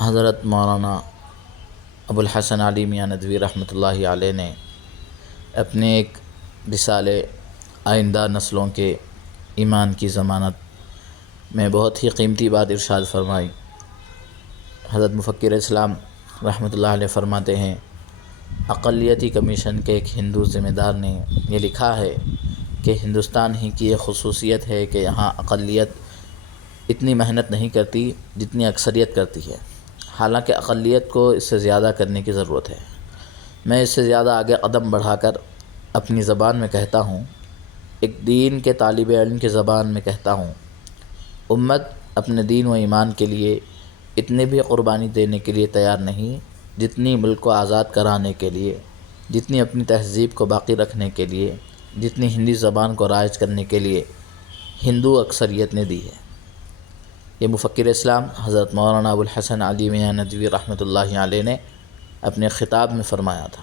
حضرت مولانا ابو الحسن علی میاں ندوی رحمۃ اللہ علیہ نے اپنے ایک رسالے آئندہ نسلوں کے ایمان کی ضمانت میں بہت ہی قیمتی بات ارشاد فرمائی۔ حضرت مفکر اسلام رحمۃ اللہ علیہ فرماتے ہیں، اقلیتی کمیشن کے ایک ہندو ذمہ دار نے یہ لکھا ہے کہ ہندوستان ہی کی یہ خصوصیت ہے کہ یہاں اقلیت اتنی محنت نہیں کرتی جتنی اکثریت کرتی ہے، حالانکہ اقلیت کو اس سے زیادہ کرنے کی ضرورت ہے۔ میں اس سے زیادہ آگے قدم بڑھا کر اپنی زبان میں کہتا ہوں، ایک دین کے طالب علم کی زبان میں کہتا ہوں، امت اپنے دین و ایمان کے لیے اتنی بھی قربانی دینے کے لیے تیار نہیں جتنی ملک کو آزاد کرانے کے لیے، جتنی اپنی تہذیب کو باقی رکھنے کے لیے، جتنی ہندی زبان کو رائج کرنے کے لیے ہندو اکثریت نے دی ہے۔ یہ مفکر اسلام حضرت مولانا ابو الحسن علی میاں ندوی رحمۃ اللہ علیہ نے اپنے خطاب میں فرمایا تھا۔